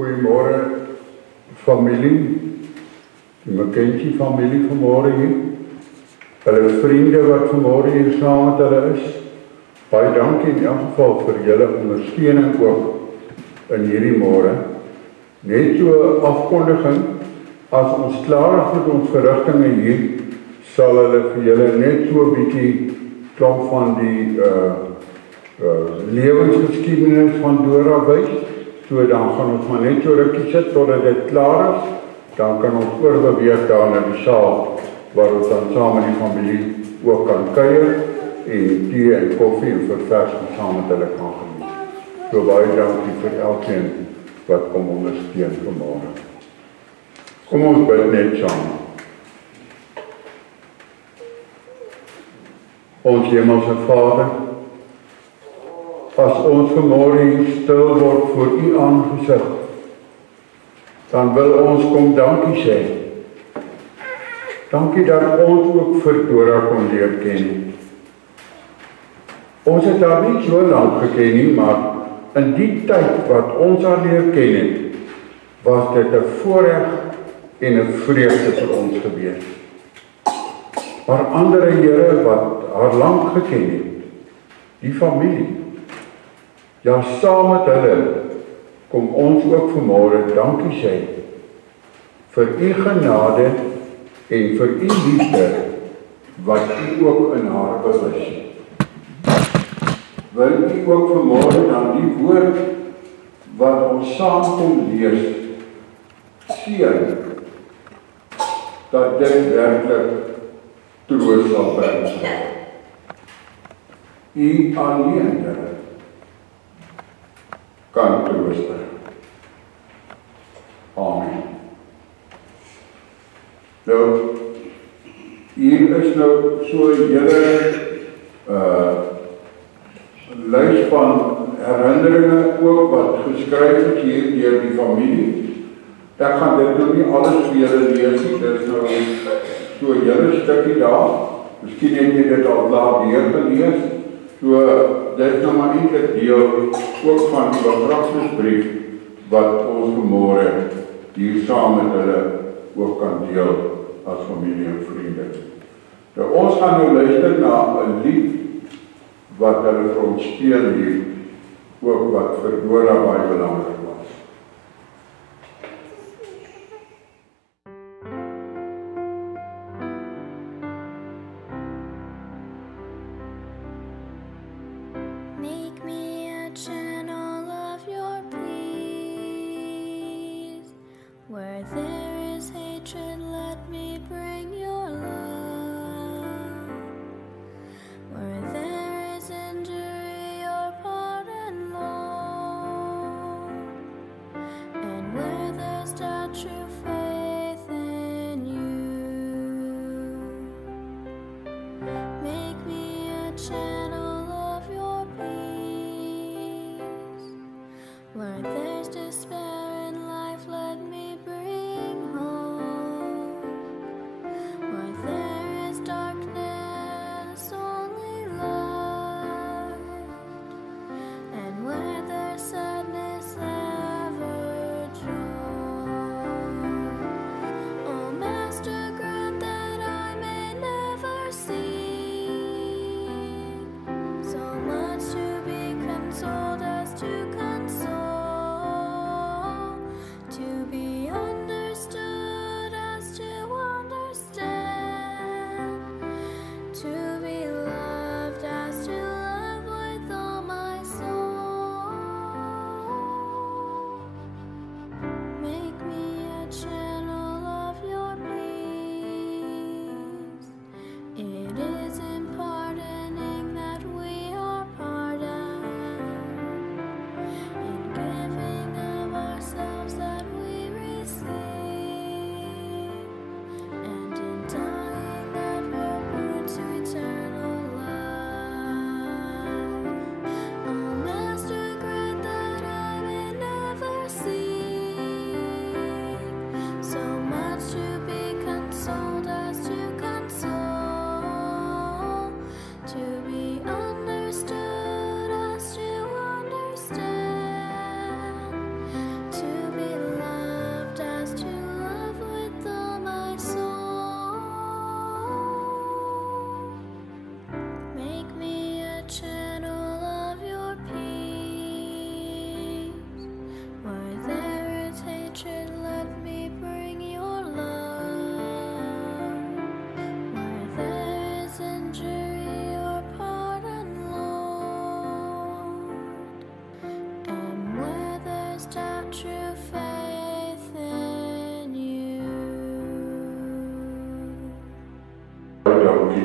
Goeiemôre familie, die McKenzie familie vanmôre hier. Hulle vriende wat vanmôre hier saam met hulle is. Baie dankie in elk geval vir julle ondersteuning ook in hierdie môre. Net so 'n afkondiging, as ons klaar is met ons verrigtinge hier, sal hulle vir julle net so 'n bietjie klomp van die lewensgeskiedenis van Dora wys. So dan gaan ons maar net so rukkie sit totdat dit klaar is. Dan kan ons oorbeweeg daar na die saal waar ons dan saam met die familie ook kan kuier en tee en koffie en verversing saam met hulle kan geniet. So baie dankie vir elkeen wat kom ondersteun vanmôre. Kom ons bid net saam. Ons Hemelse Vader, as ons vanmôre hier stil word voor U aangesig, dan wil ons kom dankie sê. Dankie dat ons ook vir Dora kon leer ken. Ons het haar nie so lank geken nie, maar in die tyd wat ons haar leer ken het, was dit 'n voorreg en 'n vreugde vir ons gewees. Maar ander Here wat haar lank geken het, die familie, ja, saam met hulle, kom ons ook vanmôre dankie sê vir U genade en vir U liefde wat U ook in haar bewys. Wil U ook vanmôre dan die woord wat ons saam kom lees, seën dat dit werklik troos sal bring. U alleen kan troos bring. Amen. Nou, hier is nou so 'n hele lys van herinneringe ook wat geskryf is hier deur die familie. Ek gaan dit nou nie alles vir julle lees nie, dit is nou so 'n hele stukkie daar. Miskien het jy dit al klaar deurgelees. So, dit is nou maar eintlik deel ook van die begrafnisbrief wat ons vanmôre hier saam met hulle ook kan deel as familie en vriende. Nou, ons gaan nou luister na 'n lied wat hulle vir ons speel hier, ook wat vir Dora baie belangrik was. Make me a channel of your peace. Where there is hatred, let me bring your love. Where there is injury, your pardon, Lord. And where there's doubt, true faith in you. Make me a channel of your peace. Where there's despair in life, let me bring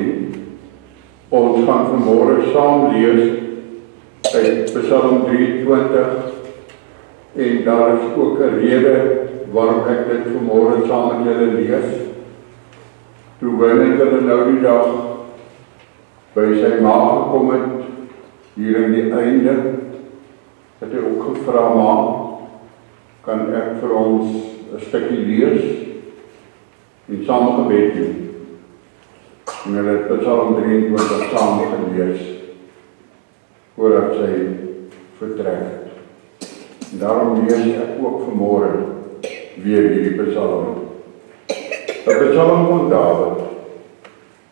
familie. Ons gaan vanmôre saam lees uit Psalm 23 en daar is ook 'n rede waarom ek dit vanmôre saam met julle lees. Toe Winnie hulle nou die dag by sy ma gekom het, hier in die einde, het hy ook gevra, ma, kan ek vir ons 'n stukkie lees en saam gebed doen. En hulle het Psalm 23 saam gelees voordat sy vertrek het. En daarom lees ek ook vanmôre weer hierdie Psalm. 'n Psalm van Dawid.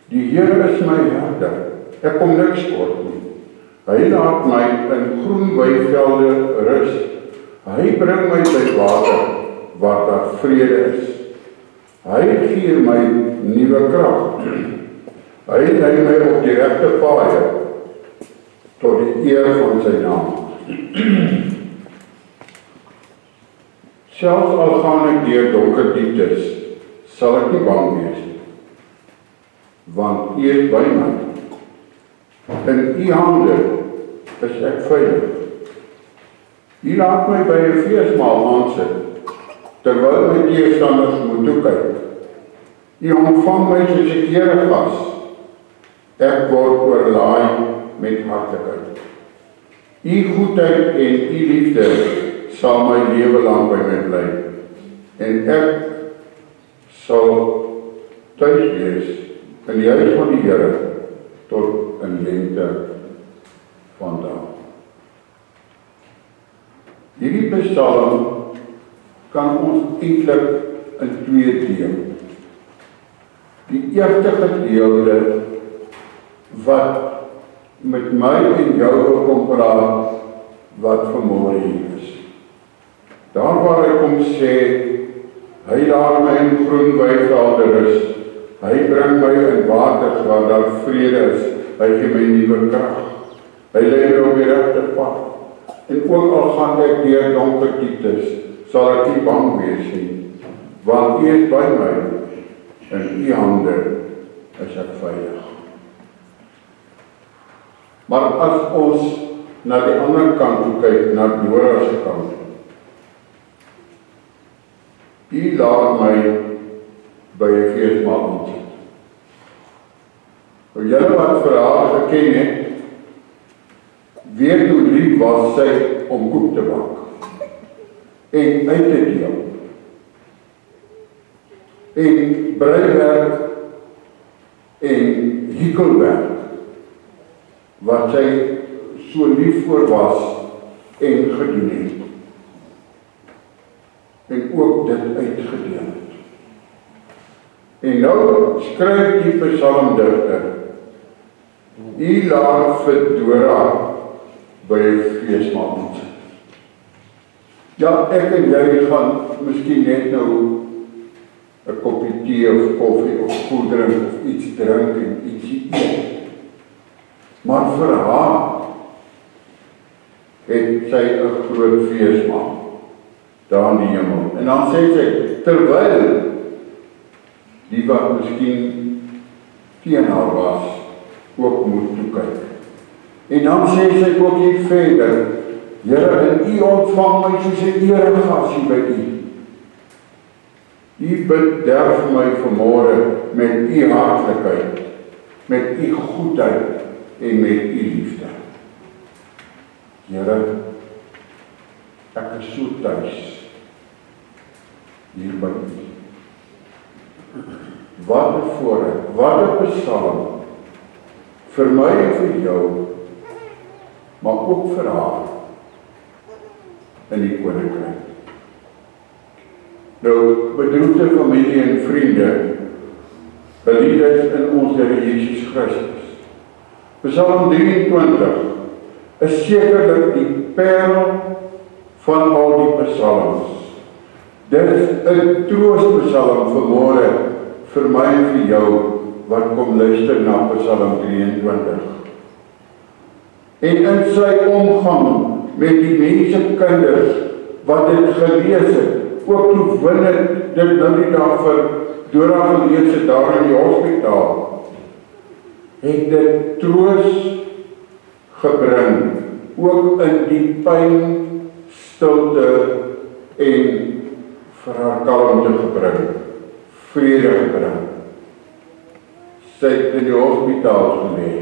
Die Here is my herder, ek kom niks kort nie. Hy laat my in groen weivelde rus. Hy bring my by water waar daar vrede is. Hy gee my nuwe krag. Hy lei my op die regte paaie tot die eer van sy naam. Selfs al gaan ek deur donker dieptes, sal ek nie bang wees nie, want U is by my. In U hande is ek veilig. U laat my by 'n feesmaal aansit, terwyl my teestanders moet toekyk. U ontvang my soos 'n eregas. Ek word oorlaai met hartlikheid. U goedheid en U liefde sal my lewe lank by my bly. En ek sal tuis wees in die huis van die Here tot in lengte van dae. Hierdie Psalm kan ons eintlik in twee deel. Die eerste gedeelte wat met my en jou kom praat, wat vanmôre hier is. Daar waar hy kom sê, hy laat my in groen weivelde rus, hy bring my in waters waar daar vrede is, hy gee my nuwe krag, hy lei my op die regte pad, en ook al gaan ek deur donker dieptes, sal ek nie bang wees nie, want U is by my, in U hande is ek veilig. Maar as ons na die ander kant toe kyk, na Dora se kant, U laat my by 'n feesmaal aansit. Julle wat vir haar geken het, weet hoe lief was sy om koek te bak en uit te deel. En breiwerk en hikkelwerk, wat sy so lief voor was en gedoen het. En ook dit uitgedeel het. En nou skryf die psalmdigter, U laat vir Dora by 'n feesmaal aansit. Ja, ek en jy gaan miskien net nou 'n koppie tee of koffie of koeldrink of iets drink en ietsie eet. Maar vir haar het sy 'n groot feesmaal daar in die hemel. En dan sê sy, terwyl die wat miskien teen haar was, ook moet toekyk. En dan sê sy ook hier verder, Here, en U ontvang my soos 'n eregas hier by U. U bederf my vanmôre met U hartlikheid, met U goedheid en met U liefde. Here, ek is so tuis hier by U. Wat 'n voorreg, wat 'n psalm vir my en vir jou, maar ook vir haar in die koninkryk. Nou, bedroefde familie en vriende, geliefdes in ons Here Jesus Christus. Psalm 23 is sekerlik die parel van al die psalms. Dit is 'n troostpsalm vanmôre vir my en vir jou wat kom luister na Psalm 23. En in sy omgang met die mense kinders wat dit gelees het, ook toe Winnie dit nou die dag vir Dora gelees het daar in die hospitaal, het dit troos gebring, ook in die pyn, stilte en vir haar kalmte gebring, vrede gebring. Sy het in die hospitaal gelê,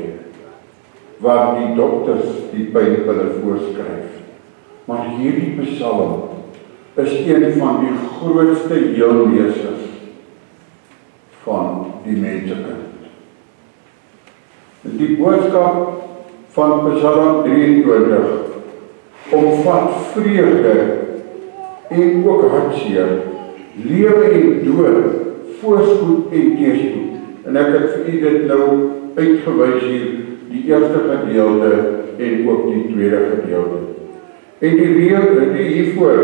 waar die dokters die pynpille voorskryf. Maar hierdie psalm is een van die grootste heelmeesters van die mensekind. Die boodskap van Psalm 23 omvat vreugde en ook hartseer, lewe en dood, voorspoed en teëspoed. En ek het vir u dit nou uitgewys hier, die eerste gedeelte en ook die tweede gedeelte. En die rede hiervoor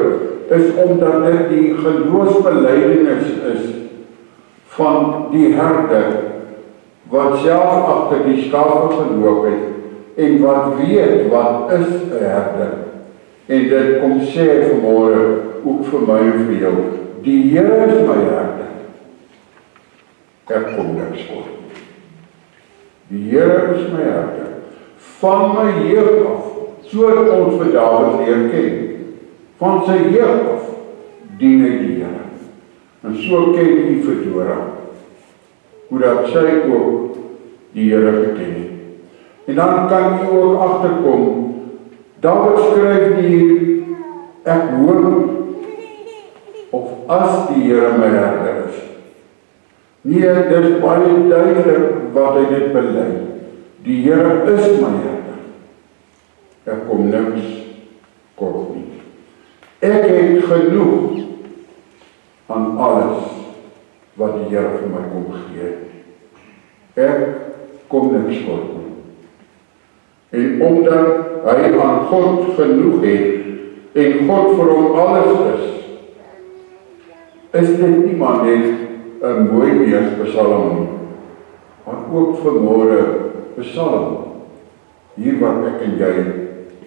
is omdat dit die geloofsbelijdenis is van die herder wat self agter die skape geloop het en wat weet wat is 'n herder. En dit kom sê vanmôre ook vir my en vir jou, die Here is my herder. Ek kom niks voor. Die Here is my herder. Van my jeug af, so het ons vir Dawid leer ken. Van sy jeug af dien hy die Here. En so ken hy vir Dora, hoe dat sy ook die Here geken het. En dan kan jy ook agterkom, Dawid skryf hier, ek hoor of as die Here my herder is. Nee, dit is baie duidelik wat hy dit bely. Die Here is my herder. Ek kom niks kort nie. Ek het genoeg aan alles wat die Here vir my kom gee. Ek kom niks kort nie. En omdat hy aan God genoeg het en God vir hom alles is dit nie maar net 'n mooi weerspsalm, maar ook vanmôre psalm, hier waar ek en jy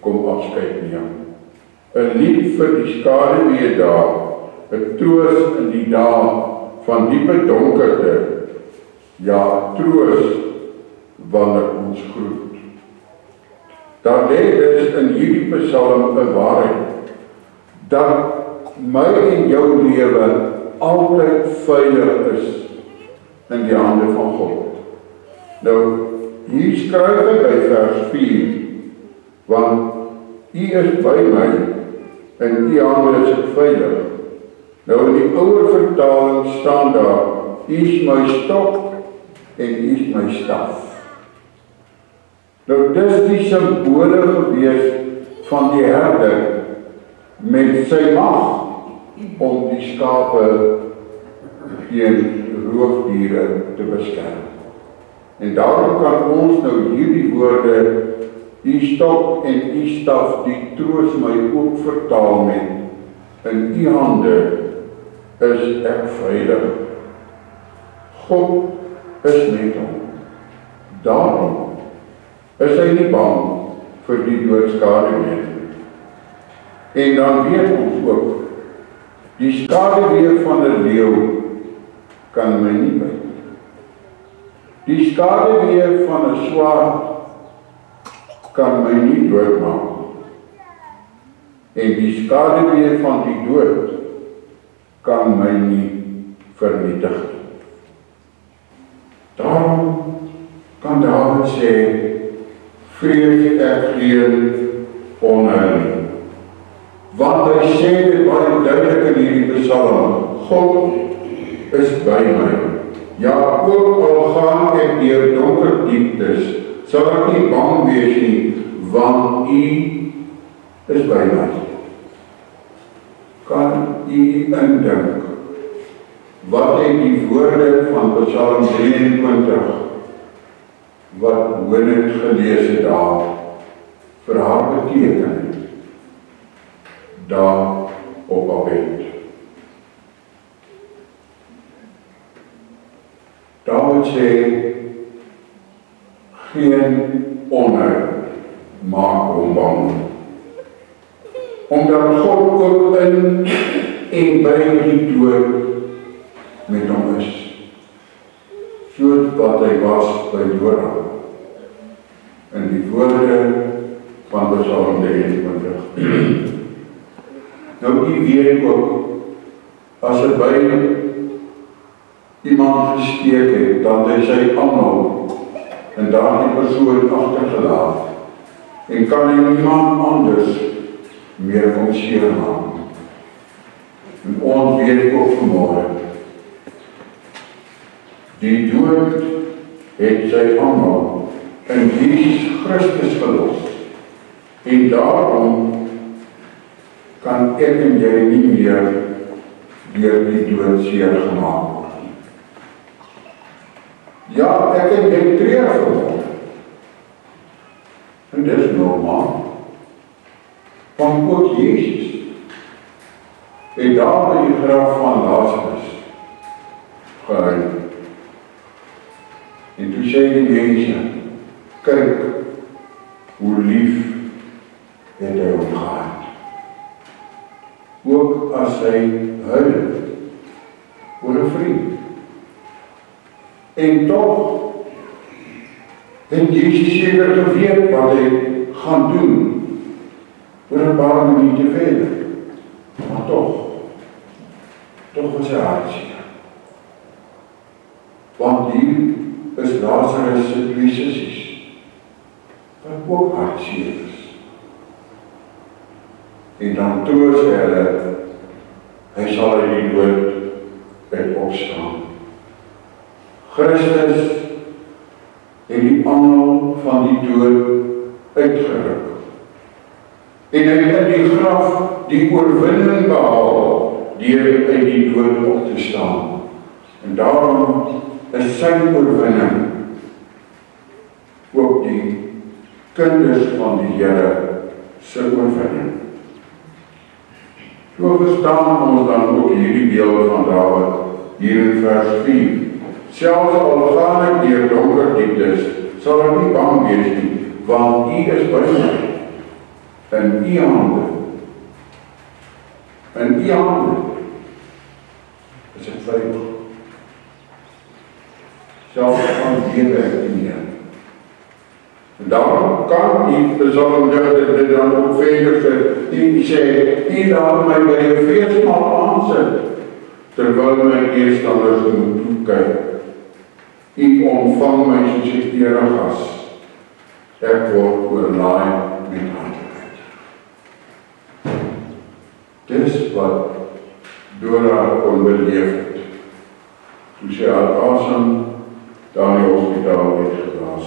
kom afskeid neem. 'n lied vir die skaduwee dae, 'n troos in die dae van diepe donkerte, ja, troos wanneer ons groet. Daar lê dus in hierdie psalm 'n waarheid, dat my en jou lewe altyd veilig is in die hande van God. Nou, hier skryf hy by vers 4, want U is by my, en U hande is ek veilig. Nou in die ouer vertaling staan daar, U is my stok en U is my staf. Nou dis die simbole gewees van die herder met sy mag om die skape teen roofdiere te beskerm. En daarom kan ons nou hierdie woorde, U stok en U staf, die troos my ook vertaal met, in U hande is ek veilig. God is met hom. Daarom is hy nie bang vir die doodskaduwee. En dan weet ons ook, die skaduwee van 'n leeu kan my nie byt. Die skaduwee van 'n swaard kan my nie doodmaak. En die skaduwee van die dood kan my nie vernietig. Daarom kan Dawid sê, vrees ek geen onheil nie. Want hy sê dit baie duidelik in hierdie psalm, God is by my. Ja, ook al gaan ek deur donker dieptes, sal ek nie bang wees nie, want U is by my. Kan U indink wat het die woorde van Psalm 23 wat Winnet gelees het daar vir haar beteken daar op Abed. Dawid sê, geen onheil maak hom bang. Omdat God ook in en by die dood met hom is. Soos wat hy was by Dora. in die woorde van Psalm 23. Nou, u weet ook, as hy by iemand gesteek het, dan hy sy aanhou en daar die persoon agtergelaat en kan hy niemand anders meer kom seermaak. En ons weet ook vanmorgen, die dood het sy aanhou in Jesus Christus gelos en daarom kan ek en jy nie meer deur die dood seer gemaak word. Ja, ek en jy treur vanmorgen. En dit is normaal. Want ook Jezus het daar by die graf van Lazarus gehuil. En toe sê die mense, kyk hoe lief het hy hom gehad. Ook as hy huil oor 'n vriend. En toch het Jezus seker geweet wat hy gaan doen oor 'n paar minute verder. Maar toch was hy hartseer. Want hier is Lazarus se twee sissies, wat ook hartseer is. En dan troos hulle, hy sal uit die dood uit opstaan. Christus het die angel van die dood uitgeruk. En hy het in die graf die oorwinning behaal deur uit die dood op te staan. En daarom is sy oorwinning ook die kinders van die Here se oorwinning. So verstaan ons dan ook hierdie beeld van Dawid hier in vers 4. Selfs al gaan ek deur donker dieptes, sal ek nie bang wees nie, want U is by my. In U hande. In U hande is ek veilig. Selfs van weet ek nie meer. En daarom kan die psalmdigter dit dan ook verder die sê, U laat my by 'n feesmaal aansit, terwyl my teestanders moet toekyk. U ontvang my soos 'n eregas. Ek word oorlaai met hartlikheid. Dis wat Dora kon beleef het, toe sy haar asem daar in die hospitaal het geblaas.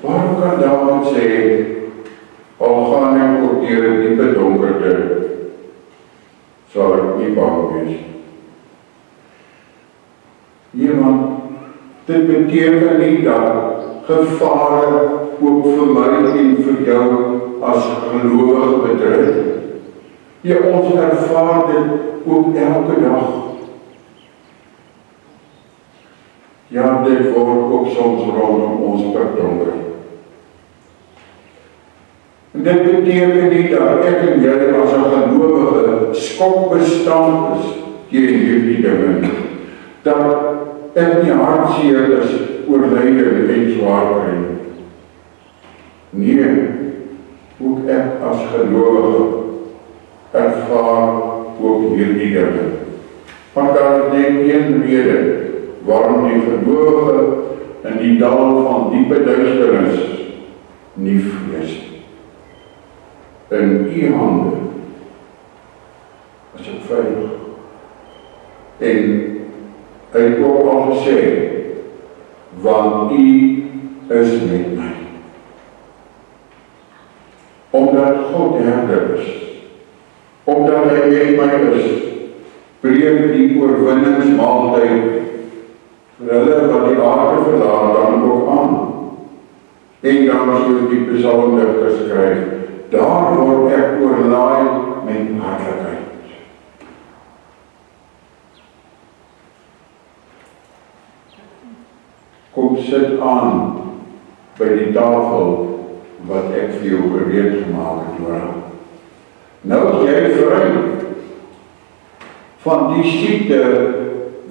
Waarom kan Dawid sê, al gaan ek ook deur 'n diepe donkerte, sal ek nie bang wees? Nee, want dit beteken nie dat gevare ook vir my en vir jou as gelowige bedreig. Ja, ons ervaar dit ook elke dag. Ja, dit word ook soms rondom ons donker. En dit beteken nie dat ek en jy as 'n gelowige skok bestand is teen hierdie dinge. Dat ek nie hartseer is oor lyding en swaar kry. Nee, ook ek as gelowige ervaar ook hierdie dinge. Want daar is net een rede waarom die gelowige in die dal van diepe duisternis nie vrees. In U hande is ek veilig. En hy het ook al gesê, want U is met my. Omdat God herder is, omdat hy met my is, breek die oorwinningsmaaltyd vir hulle wat die aarde verlaat dan ook aan. En dan soos die psalmdigter skryf, daar word ek oorlaai met hartlikheid. Kom sit aan by die tafel wat ek vir jou gereed gemaak het, Dora. Nou is jy vry van die siekte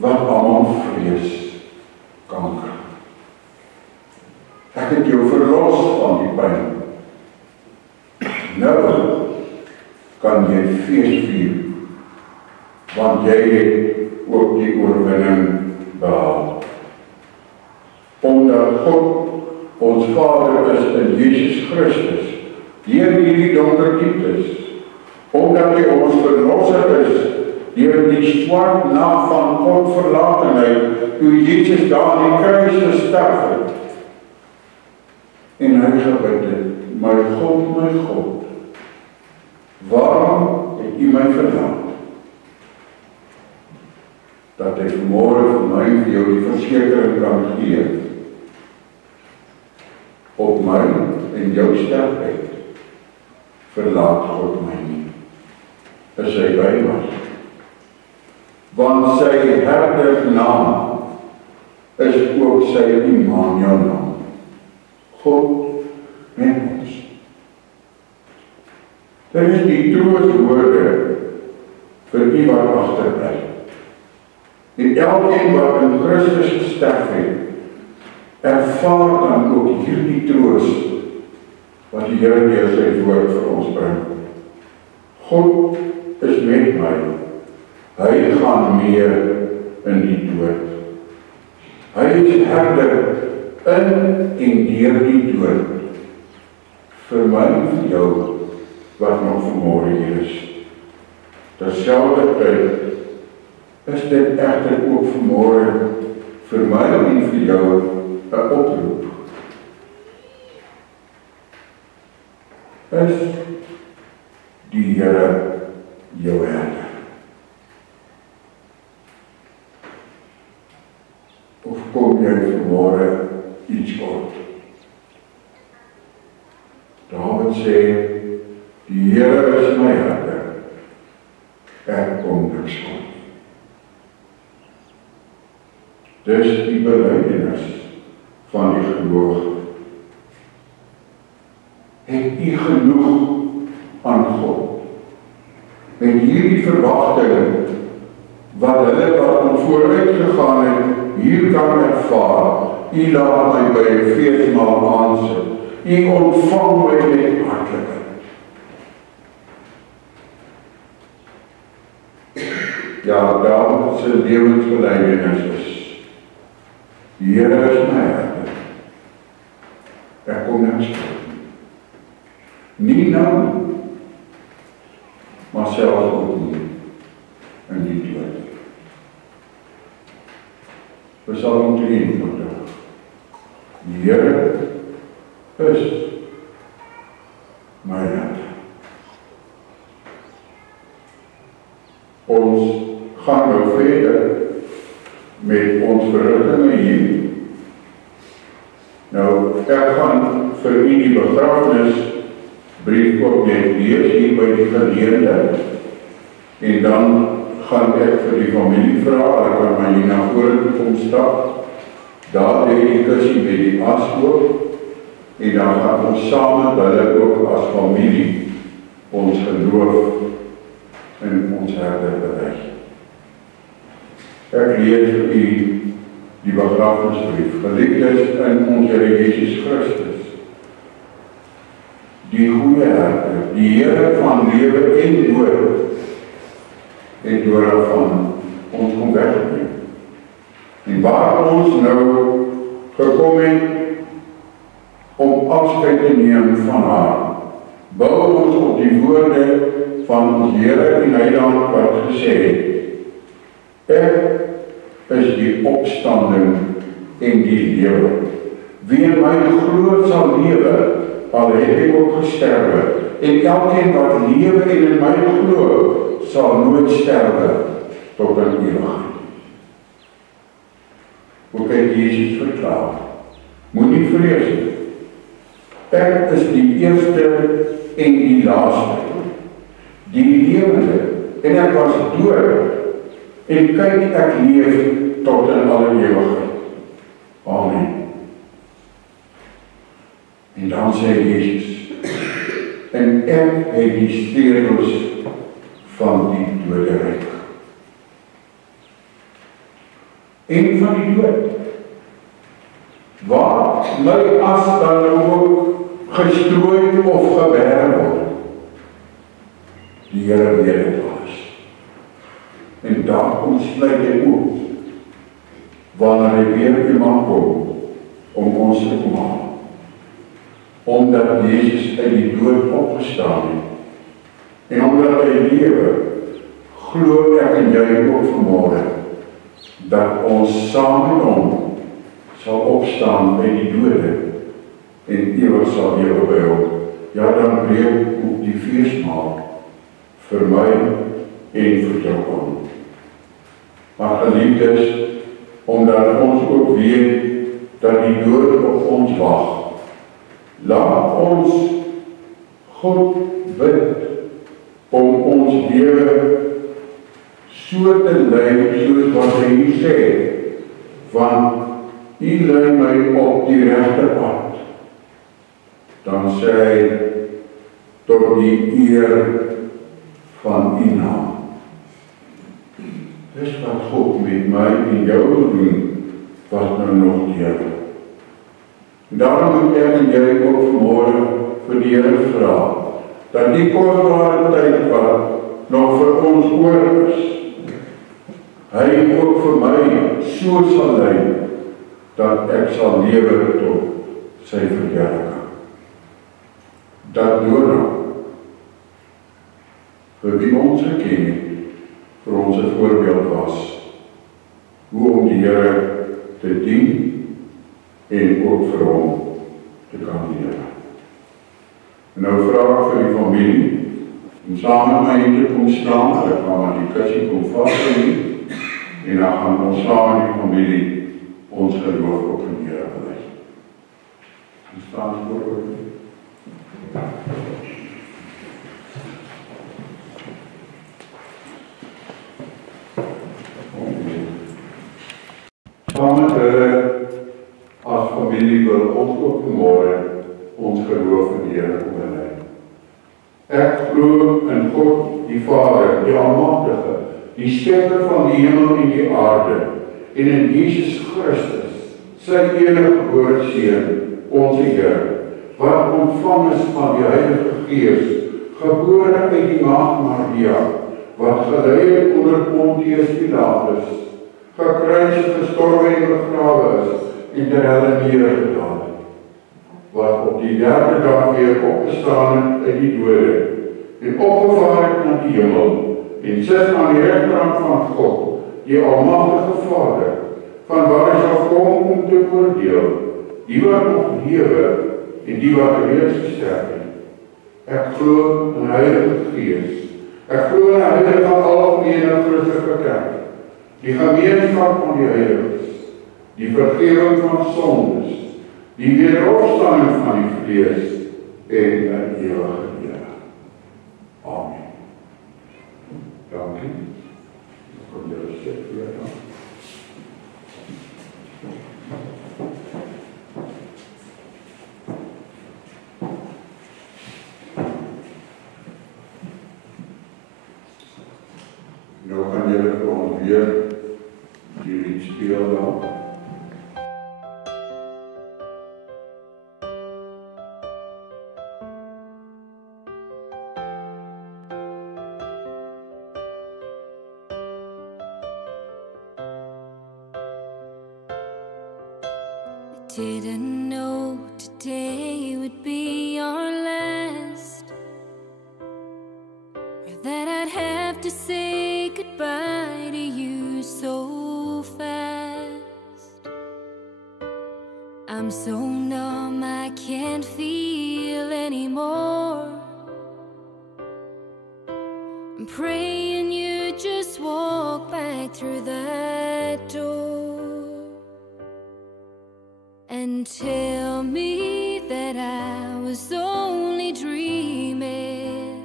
wat almal vrees, kanker. ek het jou verlos van die pyn. Nou kan jy fees vier, want jy het ook die oorwinning behaal. Omdat God ons Vader is in Jesus Christus, deur hierdie donker dieptes, omdat hy ons verlosser is, deur die swart nag van God verlatenheid, toe Jesus daar aan die kruis gesterf het. En hy gebid het, my God, waarom het U my verlaat? Dat hy vanmôre vir my en vir jou die versekering kan gee, op my en jou sterfheid, verlaat God my nie, is hy by ons. Want sy herdernaam is ook sy Immanuel naam. God met ons. Dit is die troostwoorde vir die wat agterbly. En elkeen wat in Christus gesterf het, ervaar dan ook hierdie troost wat die Here deur sy woord vir ons bring. God is met my. Hy gaan mee in die dood. Hy is herder in en deur die dood. Vir my en vir jou wat nog vanmôre hier is. Terselfdertyd is dit egter ook vanmôre vir my en vir jou 'n oproep. Is die Here jou herder? Of kom jy vanmôre iets kort? Dawid sê, die Here is my herder, ek kom niks kort. Dis die belydenis van die geloof. Het U genoeg aan God? Met hierdie verwagting wat hulle wat ons vooruit gegaan het, hier kan ervaar, U laat my by 'n feesmaal aansit. U ontvang my met hartlikheid. Ja, Dawid se lewensbelydenis is, die Here is my herder. Ek kom niks kort. Nie nou, maar selfs ook nie in die dood. Psalm 23. Die Here is my herder. Ons gaan nou verder met ons verrigtinge hier. Nou, ek gaan vir U die begrafnisbrief ook net lees hier by die geleende. En dan gaan ek vir die familie vra, hulle kan my hier na vore kom stap. Daar lê die kussie met die as oop. En dan gaan ons saam met hulle ook as familie ons geloof in ons herder bely. Ek lees vir U die begrafnisbrief, geliefdes in ons Here Jesus Christus. Die goeie herder, die Here van lewe en dood, het dood van ons kom wegneem. En waar ons nou gekom het om afskeid te neem van haar, bou ons op die woorde van ons Here en Heiland wat gesê het, ek is die opstanding en die lewe. Wie in my glo sal lewe, al het ek ook gesterwe, en elkeen wat lewe en in my glo, sal nooit sterwe tot in ewigheid. Hoe kan Jesus verklaar? Moenie vrees nie. Ek is die eerste en die laaste, die lewende, en ek was dood, en kyk ek leef tot in alle ewigheid. Amen. En dan sê Jesus, en ek het die sleutels van die doderyk. En van die dood. Waar my as dan ook gestrooi of geberg word, die Here weet dit alles. En daarom sluit hy oop, wanneer hy weer iemand kom, om ons te kom haal. Omdat Jesus uit die dood opgestaan het, en omdat hy lewe, glo ek en jy ook vanmorgen, dat ons saam met hom sal opstaan by die dode, en ewig sal lewe by hom. Ja, dan breek ook die feestmaal vir my en vir jou om. Maar geliefdes, omdat ons ook weet dat die dood op ons wag, laat ons God bid om ons lewe so te lei soos wat hy sê, want U lei my op die regte pad. Dan sê hy, tot die eer van U naam. Dis wat God met my en jou wil doen, wat nou nog deur. Daarom moet ek en jy ook vanmorgen vir die Here vra, dat die kostbare tyd wat nog vir ons oor is, hy ook vir my so sal lei, dat ek sal lewe tot sy verheerliking. Dat Noah, vir wie ons geken het, vir ons 'n voorbeeld was, hoe om die Here te dien en ook vir hom te kan lewe. Nou vra ek vir die familie, om saam met my te kom staan, ek gaan maar die kussie kom vastneem, en dan gaan ons saam met die familie ons geloof op in die Here bely. Ons staan voor oor. Saam met hulle as familie wil ons ook vanmorgen ons geloof in die Here bely. Ek glo in God, die Vader, die Almagtige, die skepper van die hemel en die aarde, en in Jesus Christus, sy enige gebore Seun, onze Here, wat ontvang is van die Heilige Gees, gebore uit die Maagd Maria, wat gelei het onder Pontius Pilatus, gekruisig, gestorwe en begrawe is, en ter helle neergedaal het, wat op die derde dag weer opgestaan het uit die dode, en opgevaar het na die hemel, en sit aan die regterhand van God, die Almagtige Vader, van waar hy sal kom om te oordeel, die wat nog lewe en die wat reeds gesterf het. Ek glo in die Heilige Gees. Ek glo in die Heilige Algemene Christelike Kerk, die gemeenskap van die heiliges, die vergifnis van sondes, die wederopstanding van die vlees en 'n ewige lewe. Amen. Dankie. Kom julle sit weer dan. Nou kan julle vir ons weer die lied speel dan. Didn't know today would be our last, or that I'd have to say goodbye to you so fast. I'm so numb I can't feel anymore. I'm praying you just walk back through that door and tell me that I was only dreaming.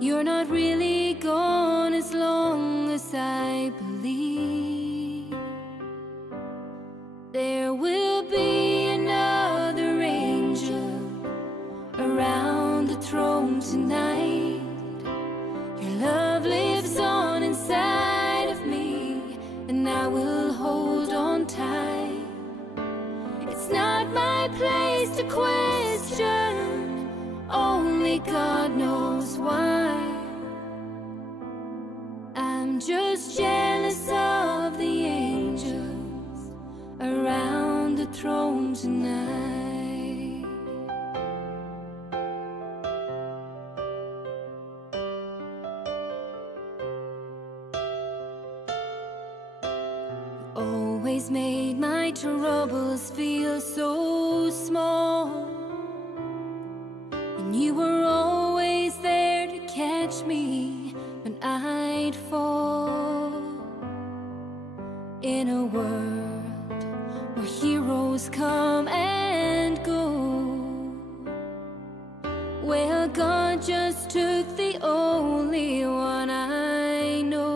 You're not really gone as long as I believe. There will be another angel around the throne tonight. Your love lives on inside of me, and I will hold on tight. question, only God knows why. I'm just jealous of the angels around the throne tonight. Always made my troubles feel so small, and you were always there to catch me when I'd fall. In a world where heroes come and go, well, God just took the only one I know.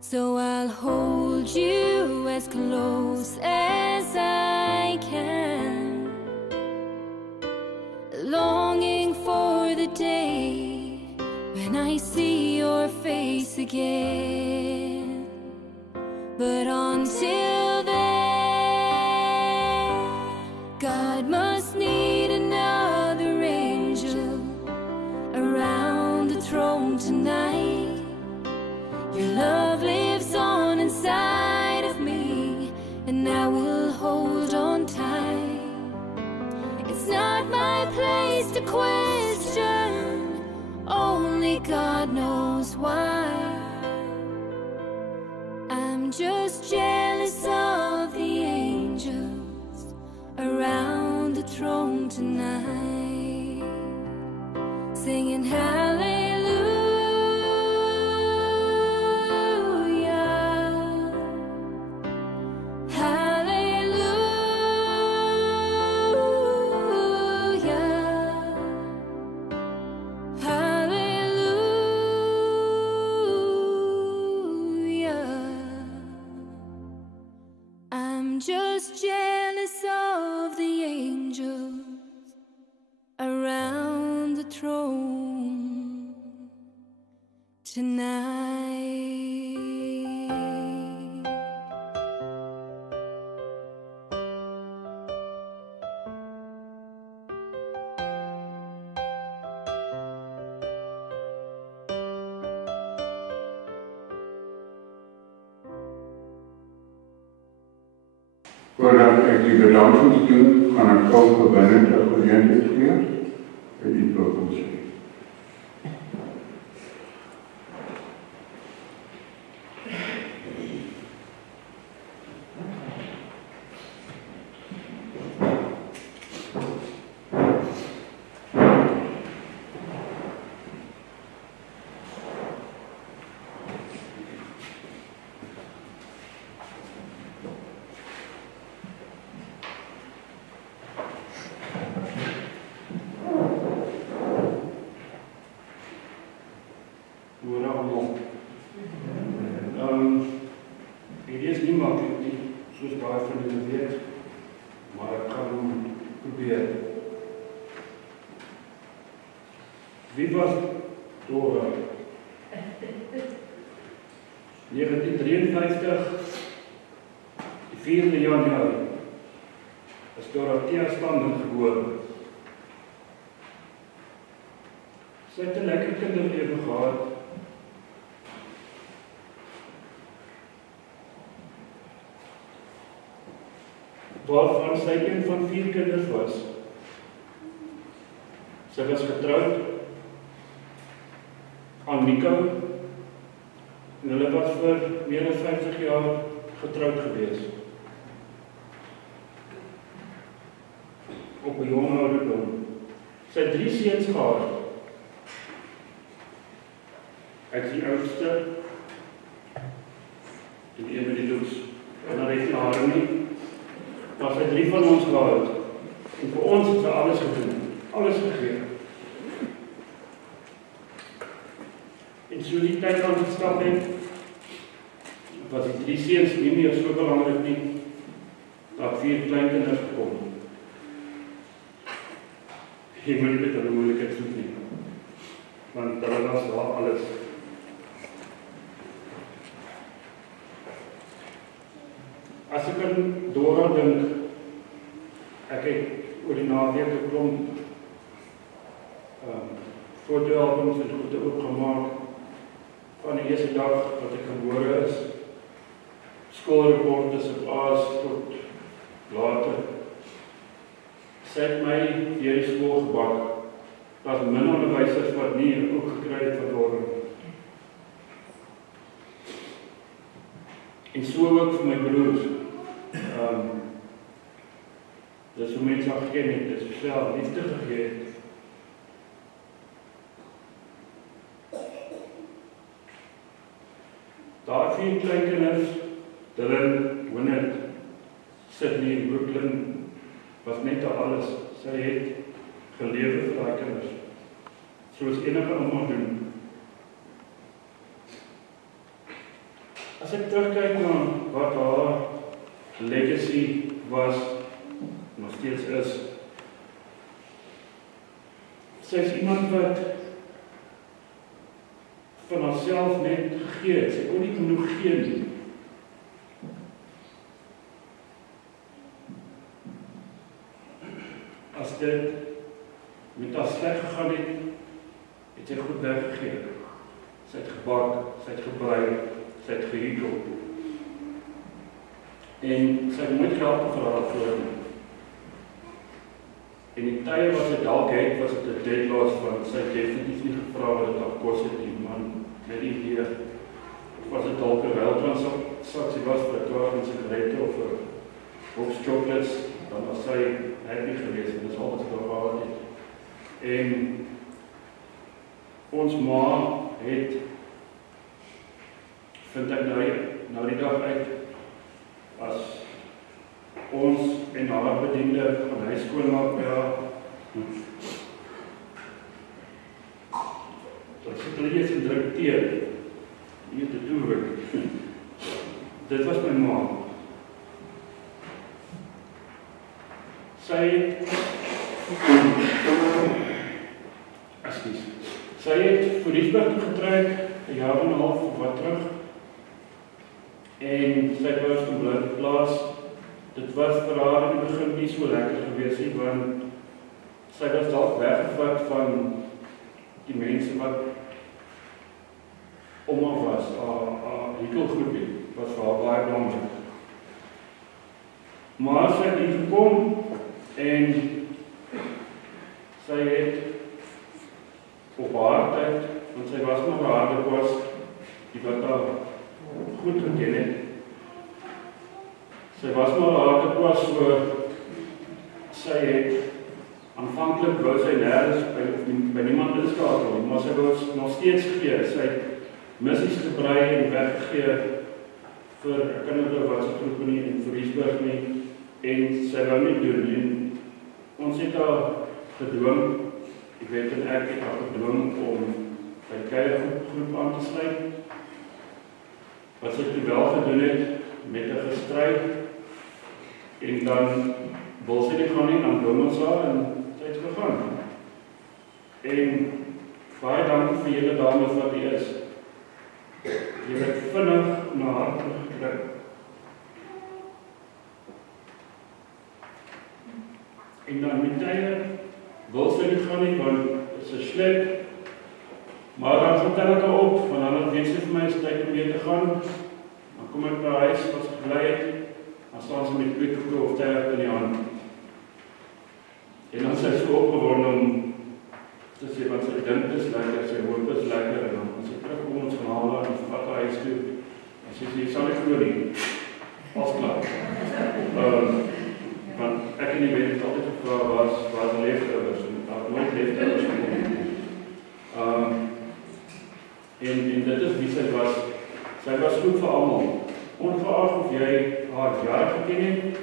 So I'll hold you as close as I can, longing for the day when I see your face again. But until then, God must need another angel around the throne tonight. Your love lives on inside of me, and I will hold on tight. It's not my place to question, only God knows why. I'm just jealous of the angels around the throne tonight, singing hallelujah. Just jealous of the angels around the throne tonight. Voordat ek die bedankings doen, gaan ek gou vir Bernard 'n geleentheid gee en iets wil kom sê. Hierdie is nie maklik nie, soos baie van julle weet, maar ek gaan hom probeer. Wie was Dora? 1953, die 4de Januarie, is Dorothea Standing gebore. Sy het 'n lekker kinderlewe gehad. Waarvan sy een van 4 kinders was. Sy was getroud aan Nico en hulle was vir meer as 50 jaar getroud gewees. Op 'n jong ouderdom. Sy het 3 seuns gehad. Ek is die oudste en die een met die loes. En dan het sy hare nie. Maar sy 3 van ons gehad. En vir ons het sy alles gedoen. Alles gegee. En so die tyd aan gestap het, was die 3 seuns nie meer so belangrik nie. Daar 4 kleinkinders gekom. Ek moet nie met hulle moeilikheid soek nie. Want hulle was daar alles. As ek aan Dora dink, het 'n klomp fotoalbums en goede oopgemaak van die eerste dag wat ek gebore is. Skoolreportes op A's tot later. Sy het my deur die skool gebak. Daar's min onderwysers wat nie 'n boek gekry het van haar. En so ook vir my broers. Dis hoe mense haar geken het, dis self liefde gegee het. Daar 4 kleinkinders, Dylan, Winnet, Sydney en Brooklyn, was net alles. Sy het gelewe vir daai kinders, soos enige ouma doen. As ek terugkyk na wat haar legacy was, nog steeds is, sy is iemand wat van haarself net gegee het. Sy kon nie genoeg gee nie. As dit met haar sleg gegaan het sy goed weggegee. Sy het gebak, sy het gebrei, sy het gehukel. En sy het nooit geld vir haar voor. En die tye wat sy dalk het, was dit 'n dead loss, want sy het definitief nie gevra wat dit haar kos het nie, man, met die idee, of was dit dalk 'n ruiltransaksie was vir 'n kaart en sigarette of 'n box chocolates, dan was sy happy geweest, en dis al wat sy gehad het. En ons ma het, vind ek nou die dag uit, as ons en haar bediende van huis skoonmaak by haar, dat sit hulle eers en drink tee, nie te doen. Dit was my ma. Sy het vir Riesberg getrek, 'n jaar en 'n half of wat terug, en sy was in Blyplaas. Dit was vir haar in die begin nie so lekker gewees nie, want sy was dalk weggevat van die mense wat om haar was. Haar hekelgroepie was vir haar baie belangrik. Maar sy het hier gekom en sy het op haar tyd, want sy was maar haar, dit was die wat haar goed geken het. Sy was maar haar, dit was so, sy het aanvanklik wou sy nergens by niemand inskakel, maar sy was nog steeds gee. Sy het missies gebrei en weggegee vir, ek kan nie wat sy groep nie, en vir Riesberg nie, en sy wou nie doen. En ons het haar gedwing, ek weet en ek het haar gedwing om by die keiergroep aan te sluit. Wat sy toe wel gedoen het, met 'n gestryd, en dan wil sy nie gaan nie, dan dwing ons haar en sy het gegaan. En baie dankie vir julle dames wat hier is. Jy het vinnig na haar gekry. En dan met tye wil sy nie gaan nie, want dit is 'n slip. Maar dan vertel ek haar op, want dan weet sy vir my is tyd om weer te gaan. Dan kom ek by huis, as ek bly het, dan staan sy met koekoeke of terp in die hand. En dan sy so opgewonde om te sê wat sy dink is lekker, sy hoop is lekker, en dan sy terugkom ons gaan haal en vat haar huis toe. En sy sê, sal ek glo nie, als klaar. Want ek en die weet het altyd gevra waar die leftovers, en daar het nooit leftovers gekom. En dit is wie sy was. Sy was goed vir almal. Ongeag of jy haar jare geken het,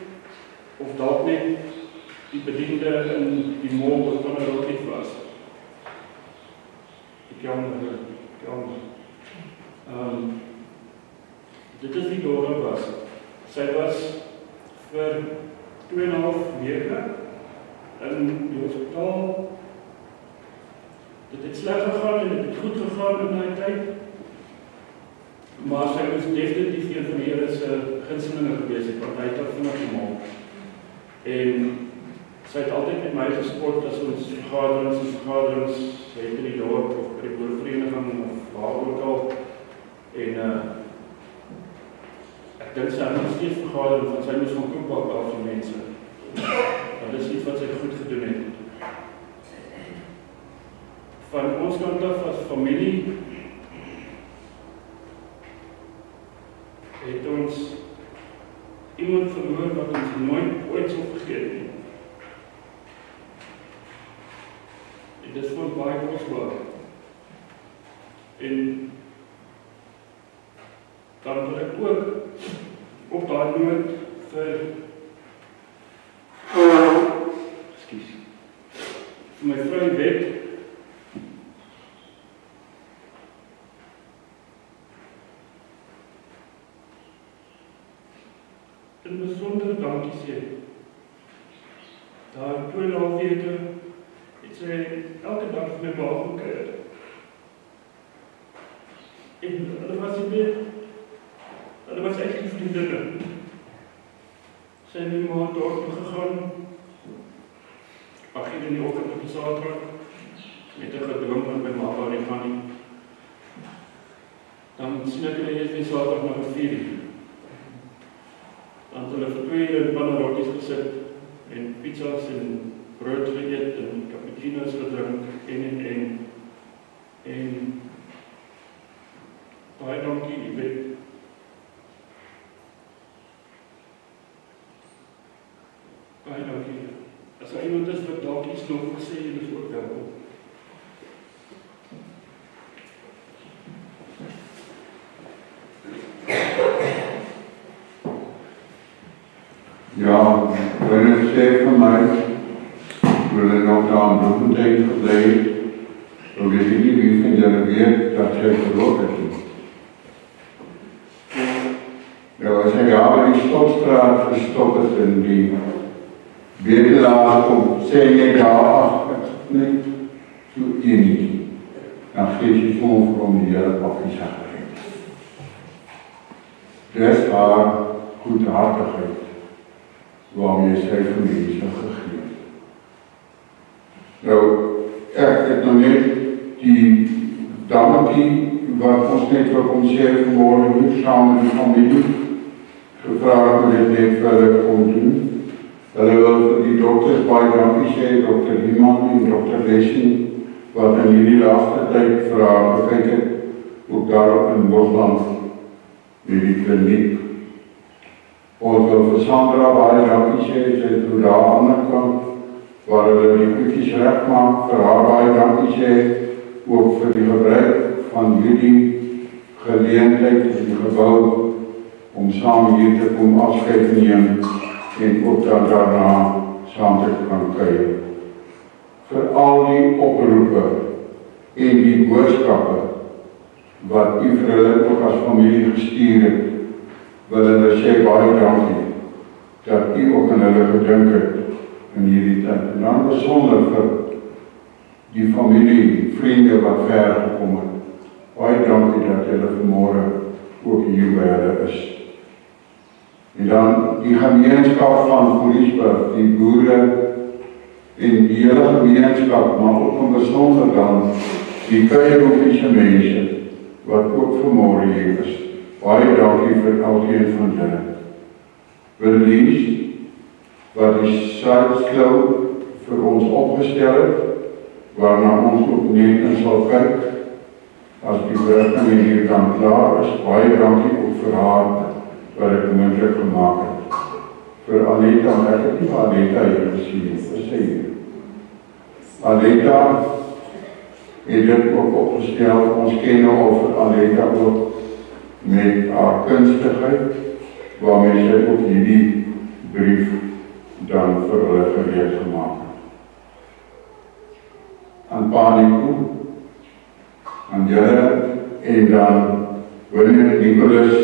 of dalk net die bediende in die mall wat van 'n relatief was. Ek jammer. Dit is wie Dora was. Sy was vir 2,5 weke in die hospitaal. Dit het sleg gegaan en dit het goed gegaan in die tyd. Maar sy was definitief een van die Here se gunstelinge gewees het, want hy het haar vinnig gemaak. En sy het altyd met my gespot as ons vergaderings het in die dorp of by die boervereniging of waar ook al. En ek dink sy het nog steeds vergadering van sy moes gaan koop bak af vir mense. Dat is iets wat sy goed gedoen het. Van ons kant af as familie het ons iemand verloor wat ons nooit ooit sal vergeet nie. En dit is vir ons baie kosbaar. En dan wil ek ook op daai noot vir my vrou Wet een besondere dankie sê. Daar 2,5 weke het sy elke dag vir my baal gekyk. En hulle was eigenlijk vriendinnen. Sy het nie maar dorp gegaan. Ag in die oggend op die Saterdag met 'n gedroom van my ma waar ek gaan nie. Dan sien ek hulle eers die Saterdag na 4:00. Dan het hulle vir 2 ure in pannerotjies gesit en pizza's en brood geëet en cappuccino's gedrink en baie dankie, jy weet. Baie dankie. As er iemand is wat dalk iets nog wil sê, jy is ook welkom. Ja, wanneer sê vir my, wil ek nog daar aan Bloemfontein gebleven, dan weet ek nie wie van julle weet dat sy verloor het. Nou, as ek daar in die Stokstraat gestop het in die bedelaar kom, sê jy daar af, ek net so enig. Dan geef jy gewoon vir om die hele pakkie saggereed. Dis haar goedhartigheid, waarmee sy vir mense gegee het. Nou, ek het nou net die dametjie wat ons net wil kom sê vanmorgen hier, saam met die familie, gevraagd om dit net verder kom doen. Hulle wil vir die dokters baie dankie sê, Dr. Riemann en Dr. Leslie, wat in hierdie laaste tyd vir haar gekyk het, ook daar in Bosland, met die kliniek. Ons wil vir Sandra baie dankie sê, sy het toe daar aan die kant, waar hulle die koekies recht maak, vir haar baie dankie sê, ook vir die gebruik van hierdie geleentheid in die gebouw, om saam hier te kom afskeid neem, en ook dan daarna saam te kan kuier. Vir al die oproepe en die boodskappe wat u vir hulle ook as familie gestuur het, wil hulle sê baie dankie dat u ook aan hulle gedink het in hierdie tyd. En dan besonder vir die familie, vriende wat ver gekom het. Baie dankie dat hulle vanmorgen ook hier by hulle is. En dan die gemeenskap van Voriesburg, die boere en die hele gemeenskap, maar ook van besonder dan die Kuierhoefiese mense, wat ook vanmorgen hier is. Baie dankie vir elkeen van julle. Verlies, wat die Suidsklou vir ons opgestel het, waarna ons ook net in sal kyk, as die werking hier dan klaar is. Baie dankie ook vir haar, wat ek moontlik gemaak het. Vir Aleta, ek het nie vir Aleta hier gesien, vir sy hier. Aleta het dit ook opgestel, ons ken nou al vir Aleta ook met haar kunstigheid, waarmee sy ook hierdie brief dan vir hulle gereed gemaak het. Aan Panico, aan julle en dan William Nicholas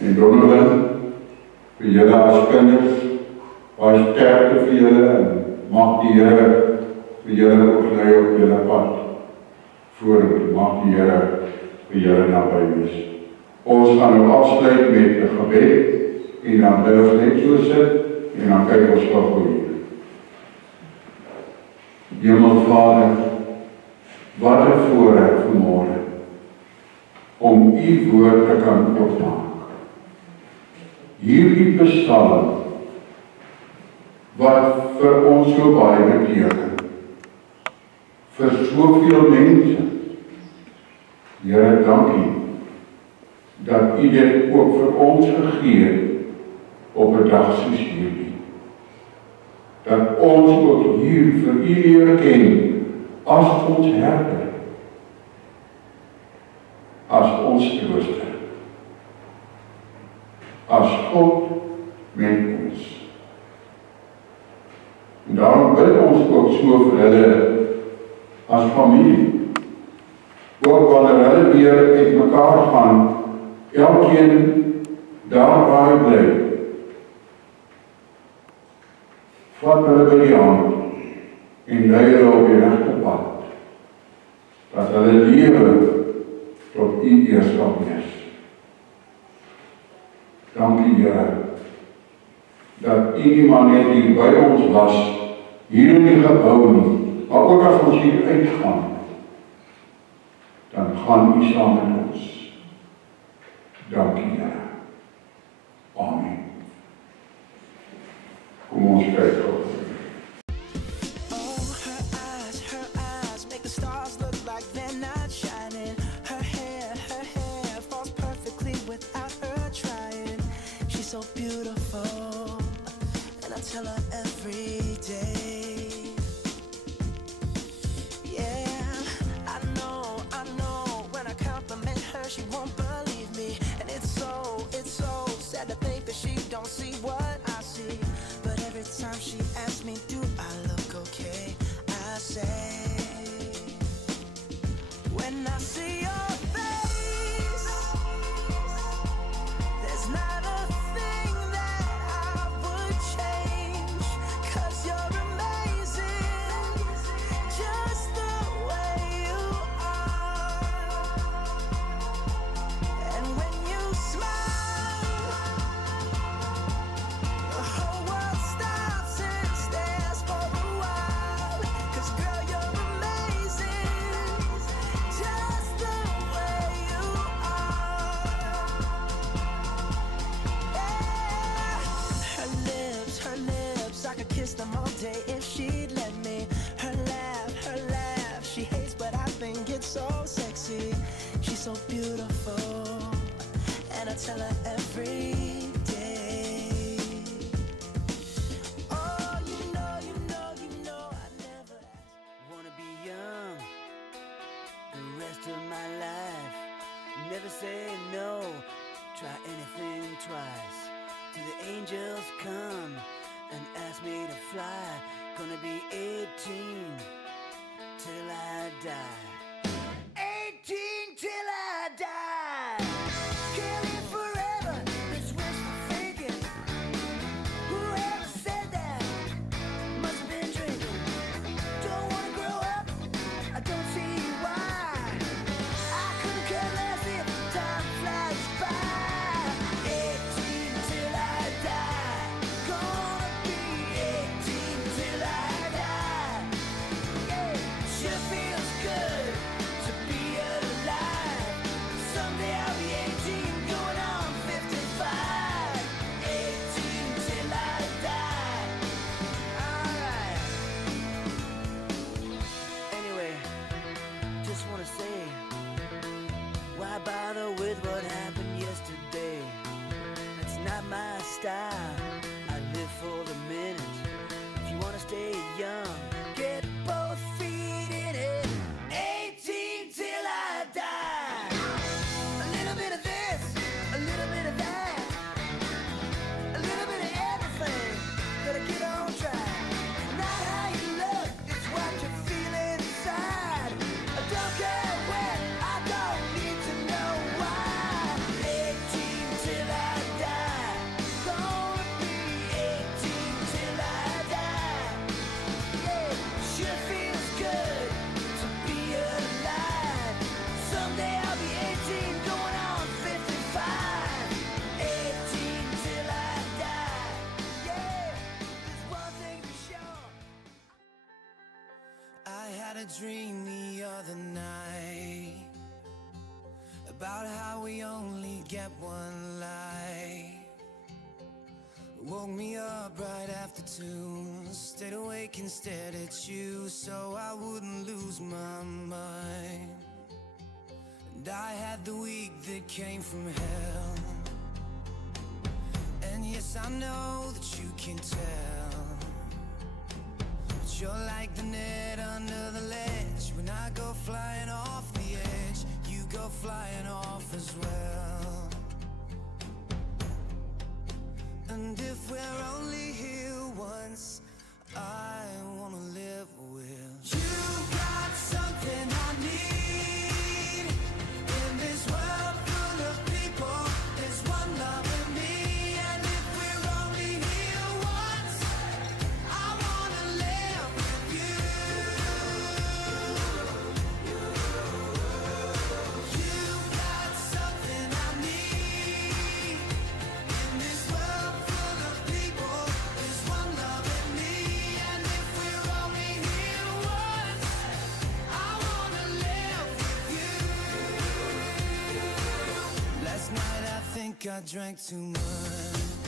en Donovan, vir julle as kinders, baie sterkte vir julle en mag die Here vir julle ook lei op julle pad vorentoe, mag die Here vir julle naby wees. Ons gaan nou afsluit met 'n gebed en dan bly ons net so sit en dan kyk ons gou hier. Hemelvader, wat 'n voorreg vanmôre om u woord te kan oopmaak. Hierdie Psalm wat vir ons so baie beteken, vir soveel mense. Here, dankie dat u dit ook vir ons gegee het op 'n dag soos hierdie. Dat ons ook hier vir u leer ken as ons herder, as ons trooster, as God met ons. En daarom bid ons ook so vir hulle as familie. Ook wanneer hulle weer uit mekaar gaan, elkeen daar waar hy bly, vat hulle by die hand en lei hulle op die regte pad, dat hulle lewe tot u eer sal wees. Dankie, Here, dat u nie maar net hier by ons was, hier in die gebou nie, maar ook as ons hier uitgaan, dan gaan u saam met ons. Dankie, Here. Amen. Kom ons kyk God. Oh, her eyes make the stars look like they're not shining. Her hair falls perfectly without her trying. She's so beautiful, and I tell her every day. Yeah, I know, when I compliment her, she won't believe me. And it's so sad to think that she don't see what I see. But every time she asks me, do I look okay? I say, when I see your face, there's not a thing that I would change. 'Cause you're amazing, just the way you are. And when you smile, the whole world stops and stares for a while. 'Cause girl, you're amazing, just the way you are. Yeah. Her lips, I could kiss them all day if she'd let me. Her laugh, she hates but I think it's so sexy. She's so beautiful, and I tell her every day. Oh, you know, I never wanna be young the rest of my life. Never say no, try anything twice. Till the angels come and ask me to fly. Gonna be 18 till I die. 18 till I die. Can't live forever, it's wishful thinking. Whoever said that must have been drinking. Don't wanna grow up, I don't see why. I couldn't care less if time flies by. 18 till I die. Gonna be 18 till I die. Yeah, sure feels good. about how we only get one life. Woke me up right after 2, stayed awake and stared at you so I wouldn't lose my mind. And I had the week that came from hell. And yes, I know that you can tell, but you're like the net under the ledge. When I go flying off the edge, you go flying off as well. And if we're only here once, I wanna live with you. Got something I need in this world full of people. There's one love in me. And if we're only here once, I wanna live with you. You got something I need in this world full of people. There's one love in me. And if we're only here once, I wanna live with you. Last night I think I drank too much.